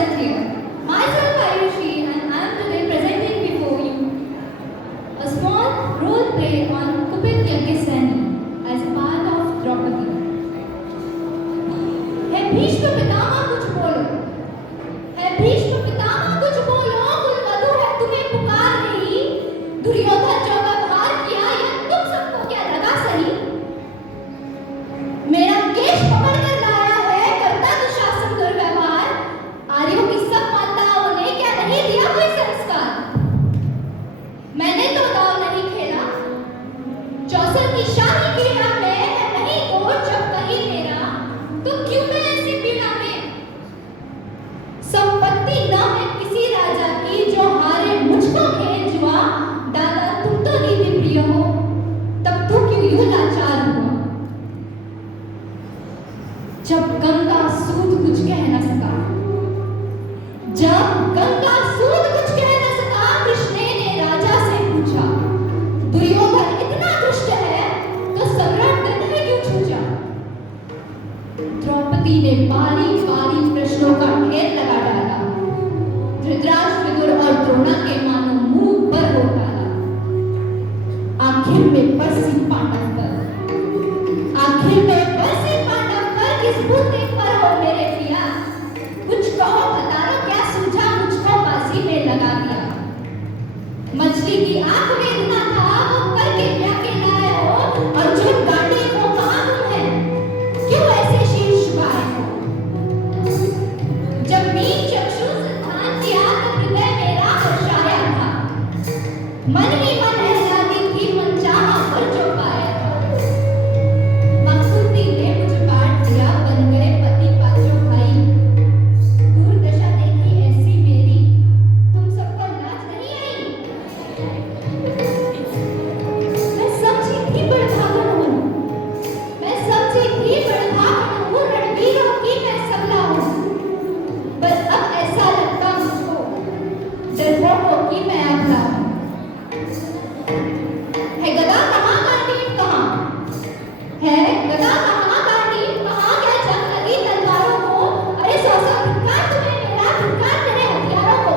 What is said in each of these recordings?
present here. Myself Ayushi and I am today presenting before you a small role play on Kupit Yagyaseni as a part of Draupadi. है भीष्म पितामह कुछ बोलो, है भीष्म पितामह कुछ बोलो, कुलवधु है तुम्हें पुकार रही, दुर्योधन जो व्यवहार किया यह तुम सबको क्या लगा सही? मेरा केश पकड़ कर लाया है करता दुशासन दुर्व्यवहार, आर्यों की सब माताओं ने क्या नहीं दिया कोई संस्कार? मैंने तो दाव नहीं खेला, चौसर की शाही क्रीड़ा में है नहीं तो जब कहीं मेरा, तो क्यों मैं ऐसी पीड़ा में? संपत्ति न है किसी राजा की जो हारे मुझको खेजुआ, दादा तुम तो नीति प्रिय हो, तब तो क्यों यूं लाचार हुआ? जब गंगा सूद कुछ कह न सका, जब गंगा सूद कुछ कह न सका, कृष्ण ने राजा से पूछा, दुर्योधन इतना दुष्ट है तो सम्राट गंगा क्यों छूचा? द्रौपदी ने बारी बारी प्रश्नों का ढेर लगा डाला, धृतराष्ट्र विदुर और द्रोणा के मानो मुंह पर हो डाला। आखिर में बरसी पांडव पर, आखिर में बरसी पांडव पर, किस बूते पर हो मेरे पिया? कुछ कहो बताओ क्या सूझा मुझको बाजी में लगा दिया? मछली की आंख में इतना था वो करके क्या के लाए हो, और जो गांडे को कहां तुम है, क्यों ऐसे शीश झुकाए हो? जब मीन चक्षु से ध्यान किया तो हृदय मेरा हर्षाया था, मन ही मन आह्लादी थी मन चाहा पर जो पाया था। मकसूदी ने मुझे बांट दिया बन गए पति पांचों भाई, दुर्दशा देखी ऐसी मेरी तुम सबको लाज नहीं आई? मैं समझी थी बड़भागन हूँ, मैं समझी थी बड़भागन हूँ, रणवीरों की मैं सबला हूँ, पर अब ऐसा लगता मुझको डरपोकों की मैं अबला हूँ। है गदा कहाँ गांडीव कहाँ, है गदा कहाँ गांडीव कहाँ, क्या जंग लगी तलवारों को? अरे सौसा धिक्कार तुम्हें मेरा, धिक्कार तेरे हथियारों को।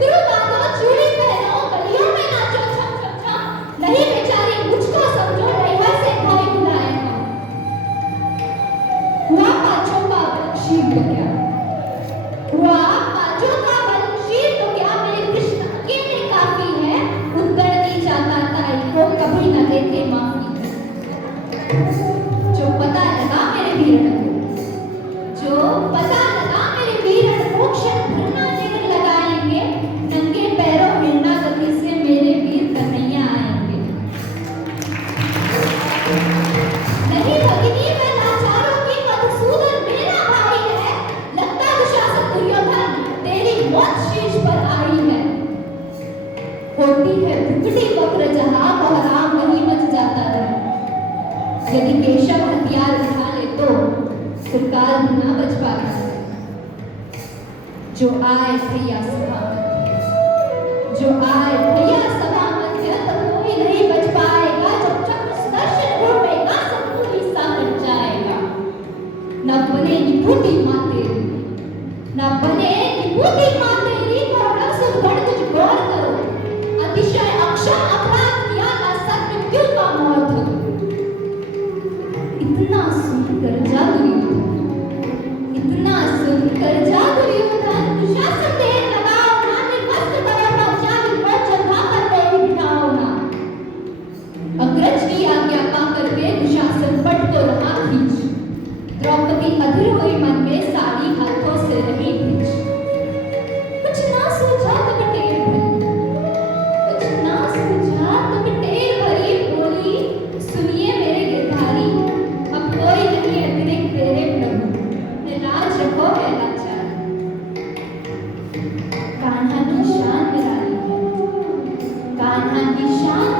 गुरु बांधो चूड़ी पहनो गलियों में नाचो छम छम छम, नहीं बेचारी मुझको समझो नैहर से कोई बुलाएगा। हुआ पांचों का बलशील तो क्या, हुआ पांचों का बलशील तो क्या, मेरे कृष्ण अकेले काफी है, उत्तर दी जाता ताई को कभी न देते माफी। जो पता लगा मेरे वीरण को, जो पता लगा मेरे वीरण को, क्षण भर ना देर लगाएंगे, नंगे पैरों हिलना गति से मेरे वीर कन्हैया आएंगे। नहीं भगिनी मैं लाचारों की, मधुसूदन मेरा भाई है, लगता दुशासन दुर्योधन तेरी मौत शीश पर आई है। होती है भुगटी वक्र जहां वह राम वहीं मच जाता है, यदि केशव हथियार उठा ले तो फिर काल न बच पाएगा। जो आए भैया सभा मध्य, जो आए भैया सभा मध्य, तब कोई नहीं बच पाएगा, जब चक्र सुदर्शन घूमेगा सब कोई सा बच जाएगा। न बने निभूति मां तेरी, न बने निभूति मां तेरी, करुणा सुगढ़ तुझ गौर करो, अतिशय अक्षम अपराध किया ना सत्य क्यों का मौत हो। इतना सुनकर जा दुर्योधन, इतना सुनकर जा दुर्योधन, दुशासन देर लगाओ ना, निर्वस्त्र करो ना, चाल पर चढ़ा कर कोई बिठाओ ना। अग्रज की आज्ञा पाकर के दुशासन पट को रहा खींच, द्रौपदी अधीर हुई मन में साड़ी हाथों से रही खींच। कुछ ना सूझा तब टेर भरी, कुछ ना सूझा तब टेर भरी, बोली सुनिए मेरे गिरधारी, अब कोई नहीं अतिरिक्त तेरे प्रभु, निराज रखो है लाचार। कान्हा की शान निराली है, कान्हा की शान